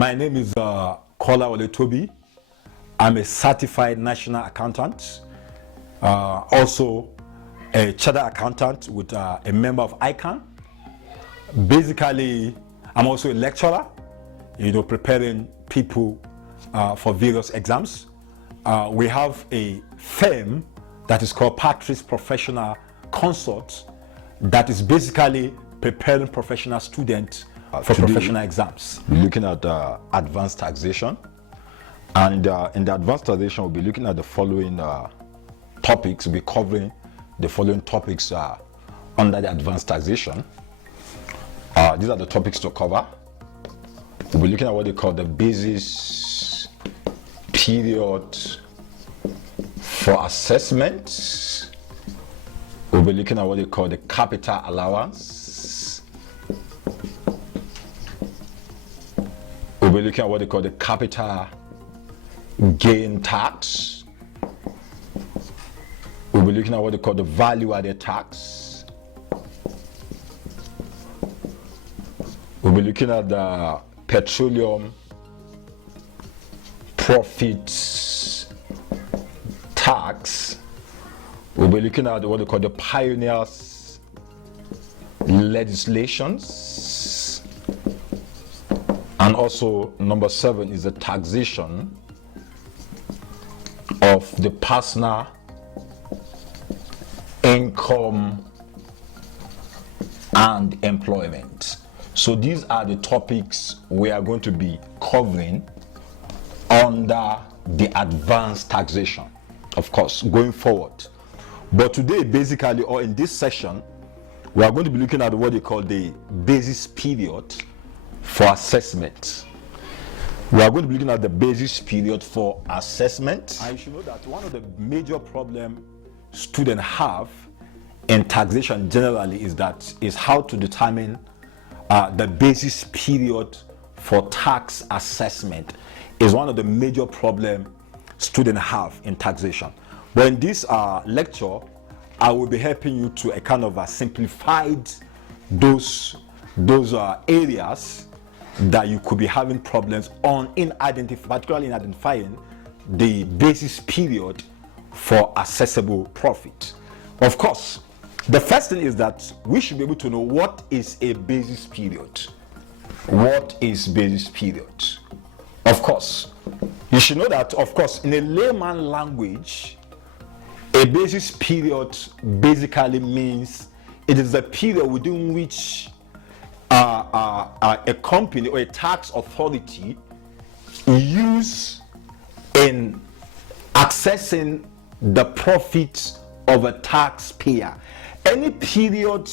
My name is Kola Oletobi. I'm a certified national accountant, also a chartered accountant with a member of ICANN. Basically, I'm also a lecturer, preparing people for various exams. We have a firm that is called Patrick's Professional Consult that is basically preparing professional students for professional exams. We're looking at advanced taxation, and in the advanced taxation we'll be looking at the following topics. We'll be covering the following topics under the advanced taxation. These are the topics to cover. We'll be looking at what they call the basis period for assessment. We'll be looking at what they call the capital allowance. We'll be looking at what they call the capital gain tax. We'll be looking at what they call the value-added tax. We'll be looking at the petroleum profits tax. We'll be looking at what they call the pioneers legislations. And also, number 7 is the taxation of the personal income and employment. So these are the topics we are going to be covering under the advanced taxation, of course, going forward. But today, basically, or in this session, we are going to be looking at what they call the basis period for assessment. We are going to be looking at the basis period for assessment. I should know that one of the major problems students have in taxation generally is how to determine the basis period for tax assessment. Is one of the major problems students have in taxation. But in this lecture, I will be helping you to a kind of simplified those areas that you could be having problems on particularly in identifying the basis period for assessable profit. Of course, the first thing is that we should be able to know what is a basis period. What is basis period? Of course, you should know that, of course, in a layman language, a basis period basically means it is the period within which a company or a tax authority use in accessing the profits of a taxpayer. Any period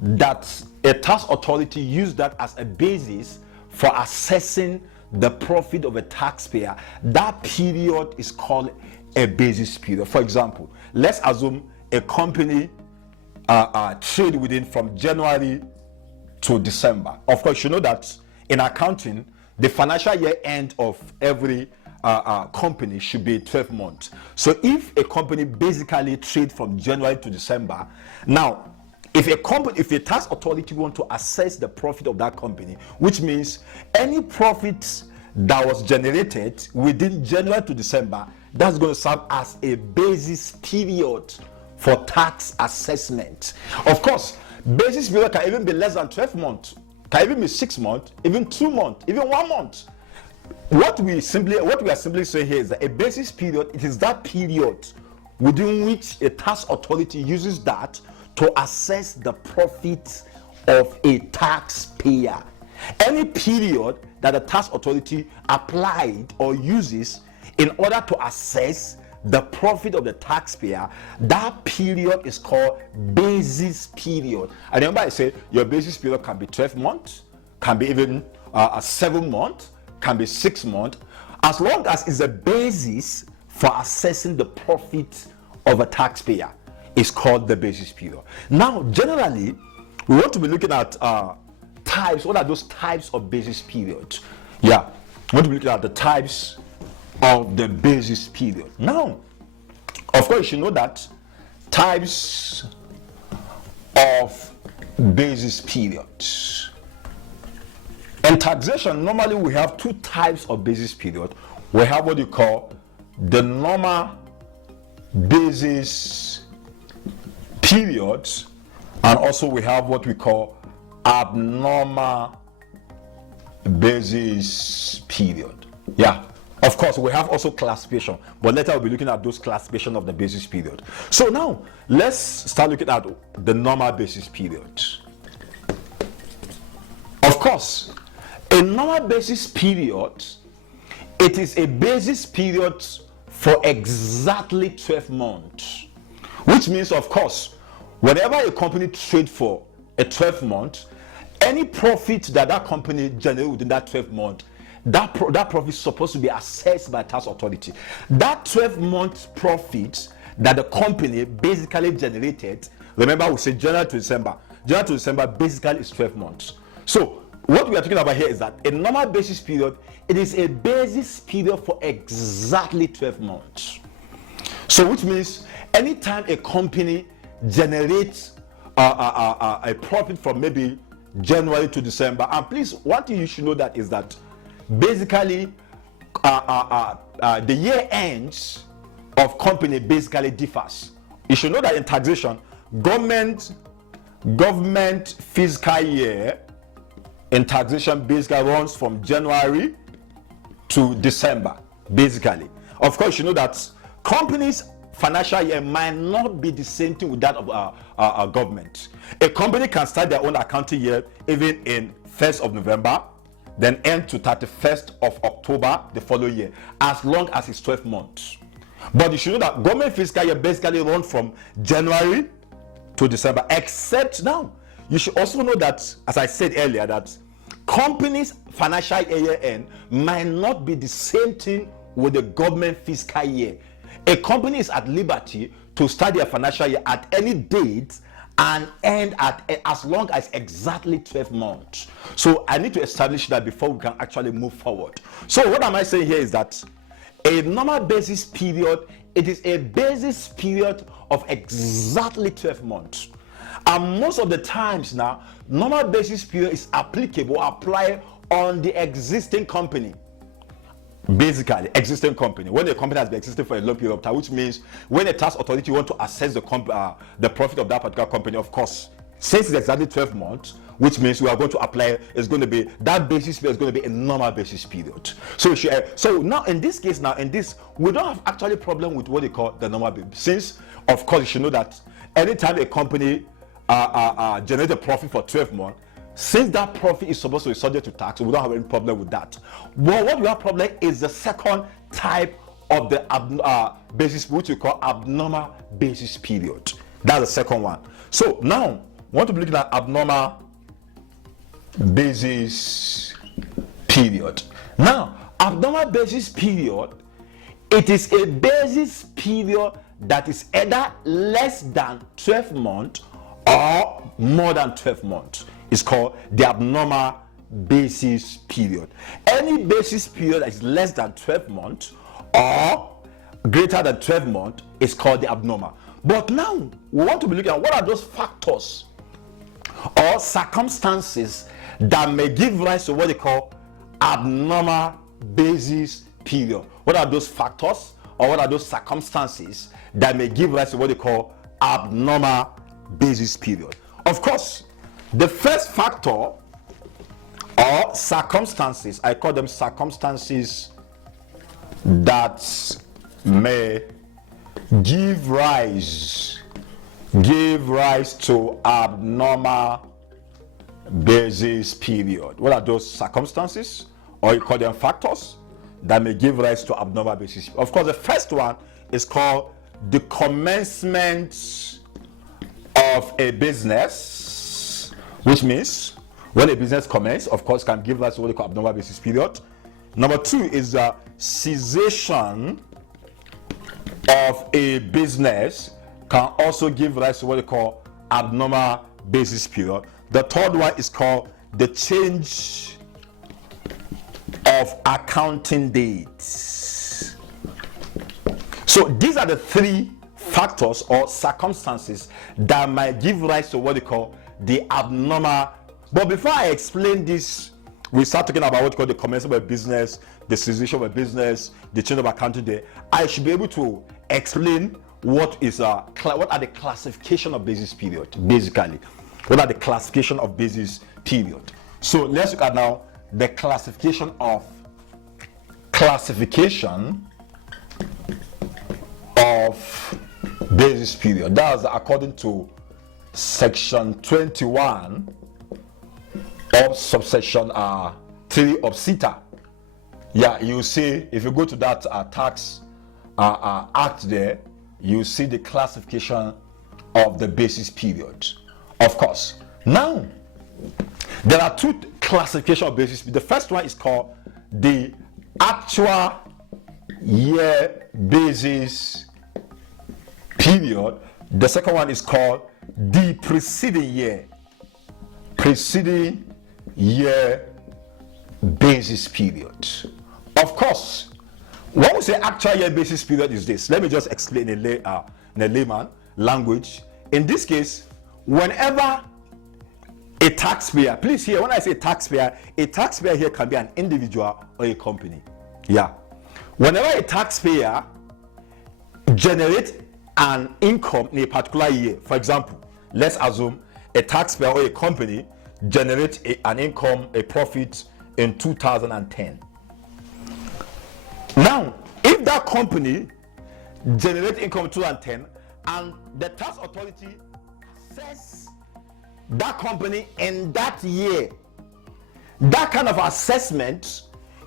that a tax authority use that as a basis for assessing the profit of a taxpayer, that period is called a basis period. For example, let's assume a company trade within from January to December. Of course, you know that in accounting, the financial year end of every company should be 12 months. So if a company basically trade from January to December, now if a tax authority want to assess the profit of that company, which means any profit that was generated within January to December, that's going to serve as a basis period for tax assessment. Of course, basis period can even be less than 12 months, can even be 6 months, even 2 months, even 1 month. What we are simply saying here is that a basis period, it is that period within which a tax authority uses that to assess the profit of a taxpayer. Any period that a tax authority applied or uses in order to assess the profit of the taxpayer, that period is called basis period. And remember, I said your basis period can be 12 months, can be even 7 months, can be 6 months, as long as it's a basis for assessing the profit of a taxpayer. It's called the basis period. Now, generally, we want to be looking at types. What are those types of basis periods? Yeah, we want to be looking at the types of the basis period. Now, of course, you should know that types of basis periods. In taxation, normally we have two types of basis period. We have what you call the normal basis periods, and also we have what we call abnormal basis period. Yeah, of course we have also classification, but later we'll be looking at those classification of the basis period. So now let's start looking at the normal basis period. Of course, a normal basis period, it is a basis period for exactly 12 months, which means, of course, whenever a company trades for a 12 month, any profit that company generates within that 12 month, that profit is supposed to be assessed by tax authority. That 12-month profit that the company basically generated, remember we say January to December. January to December basically is 12 months. So what we are talking about here is that a normal basis period, it is a basis period for exactly 12 months. So which means anytime a company generates a profit from maybe January to December, and please, one thing you should know that is that basically the year ends of company basically differs. You should know that in taxation, government fiscal year in taxation basically runs from January to December, basically. Of course, you know that companies' financial year might not be the same thing with that of our government. A company can start their own accounting year even in 1st of November, then end to 31st of October the following year, as long as it's 12 months. But you should know that government fiscal year basically runs from January to December, except now you should also know that, as I said earlier, that companies' financial year end might not be the same thing with the government fiscal year. A company is at liberty to start their financial year at any date and end at as long as exactly 12 months. So I need to establish that before we can actually move forward. So what am I saying here is that a normal basis period, it is a basis period of exactly 12 months. And most of the times now, normal basis period is applicable, apply on the existing company. Basically, existing company. When the company has been existing for a long period of time, which means when a tax authority want to assess the profit of that particular company, of course, since it's exactly 12 months, which means we are going to apply, it's going to be, that basis period is going to be a normal basis period. So so now in this case, we don't have actually problem with what they call the normal basis. Since, of course, you should know that anytime a company generate a profit for 12 months, since that profit is supposed to be subject to tax, we don't have any problem with that. But what we have problem is the second type of the basis, which we call abnormal basis period. That's the second one. So now we want to be looking at abnormal basis period. Now, abnormal basis period, it is a basis period that is either less than 12 months or more than 12 months. It's called the abnormal basis period. Any basis period that is less than 12 months or greater than 12 months is called the abnormal. But now we want to be looking at what are those factors or circumstances that may give rise to what they call abnormal basis period. What are those factors or what are those circumstances that may give rise to what they call abnormal basis period? Of course, the first factor or circumstances, I call them circumstances that may give rise to abnormal basis period. What are those circumstances, or you call them factors, that may give rise to abnormal basis? Of course, the first one is called the commencement of a business, which means when a business commences, of course, can give rise to what they call abnormal basis period. Number two is the cessation of a business, can also give rise to what they call abnormal basis period. The third one is called the change of accounting dates. So these are the three factors or circumstances that might give rise to what they call the abnormal. But before I explain this, we start talking about what called the commencement of a business, the cessation of a business, the change of accounting day, I should be able to explain what are the classification of basis period, basically. What are the classification of basis period? So let's look at now the classification of basis period. That's according to section 21 of subsection 3 of CETA. Yeah, you see, if you go to that tax act there, you see the classification of the basis period. Of course, now there are two classification of basis. The first one is called the actual year basis period. The second one is called the preceding year basis period. Of course, when we say actual year basis period is this. Let me just explain in a layman language. In this case, whenever a taxpayer, please hear, when I say a taxpayer here can be an individual or a company. Yeah. Whenever a taxpayer generates an income in a particular year, for example, let's assume a taxpayer or a company generates an income, a profit in 2010. Now, if that company generates income in 2010 and the tax authority assesses that company in that year, that kind of assessment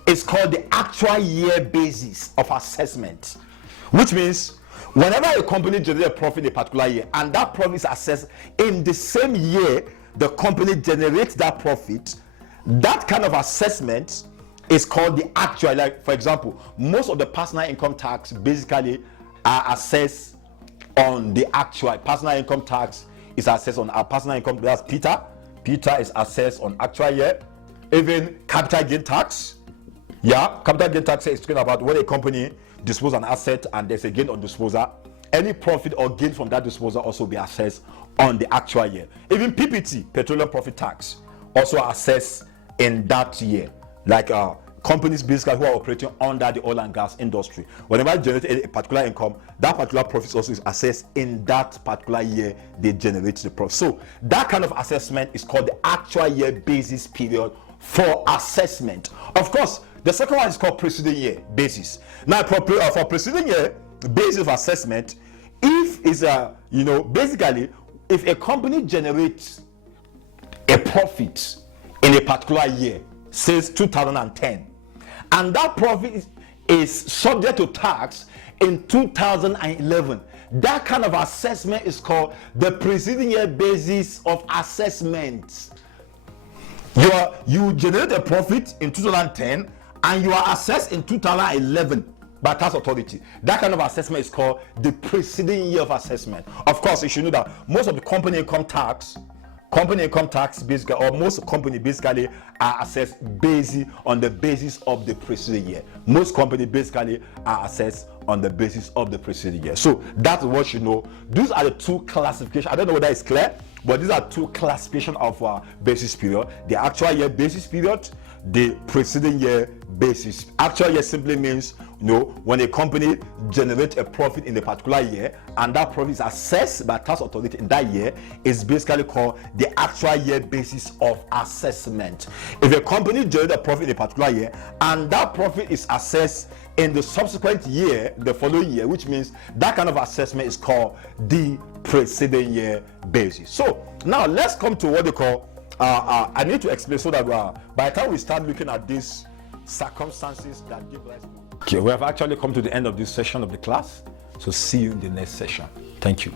is called the actual year basis of assessment, which means whenever a company generates a profit in a particular year and that profit is assessed in the same year the company generates that profit, that kind of assessment is called the actual. Like, for example, most of the personal income tax basically are assessed on the actual. Personal income tax is assessed on our personal income. That's Peter is assessed on actual year. Even capital gain tax, capital gain tax is talking about when a company disposes an asset and there's a gain on disposal. Any profit or gain from that disposal also be assessed on the actual year. Even PPT, petroleum profit tax, also assessed in that year. Like companies basically who are operating under the oil and gas industry, whenever they generate a particular income, that particular profit also is assessed in that particular year they generate the profit. So that kind of assessment is called the actual year basis period for assessment. Of course, the second one is called preceding year basis. Now, for preceding year basis of assessment, if it's basically if a company generates a profit in a particular year, since 2010, and that profit is subject to tax in 2011, that kind of assessment is called the preceding year basis of assessment. You generate a profit in 2010 and you are assessed in 2011 by tax authority. That kind of assessment is called the preceding year of assessment. Of course, you should know that most of the company income tax basically, or most companies basically are assessed on the basis of the preceding year. Most companies basically are assessed on the basis of the preceding year. So that's what you know. These are the two classifications. I don't know whether it's clear, but these are two classifications of basis period: the actual year basis period, the preceding year basis. Actual year simply means when a company generates a profit in a particular year and that profit is assessed by tax authority in that year, is basically called the actual year basis of assessment. If a company generates a profit in a particular year and that profit is assessed in the subsequent year, the following year, which means that kind of assessment is called the preceding year basis. So now let's come to what they call I need to explain so that by the time we start looking at these circumstances that give rise to. Okay, we have actually come to the end of this session of the class. So see you in the next session. Thank you.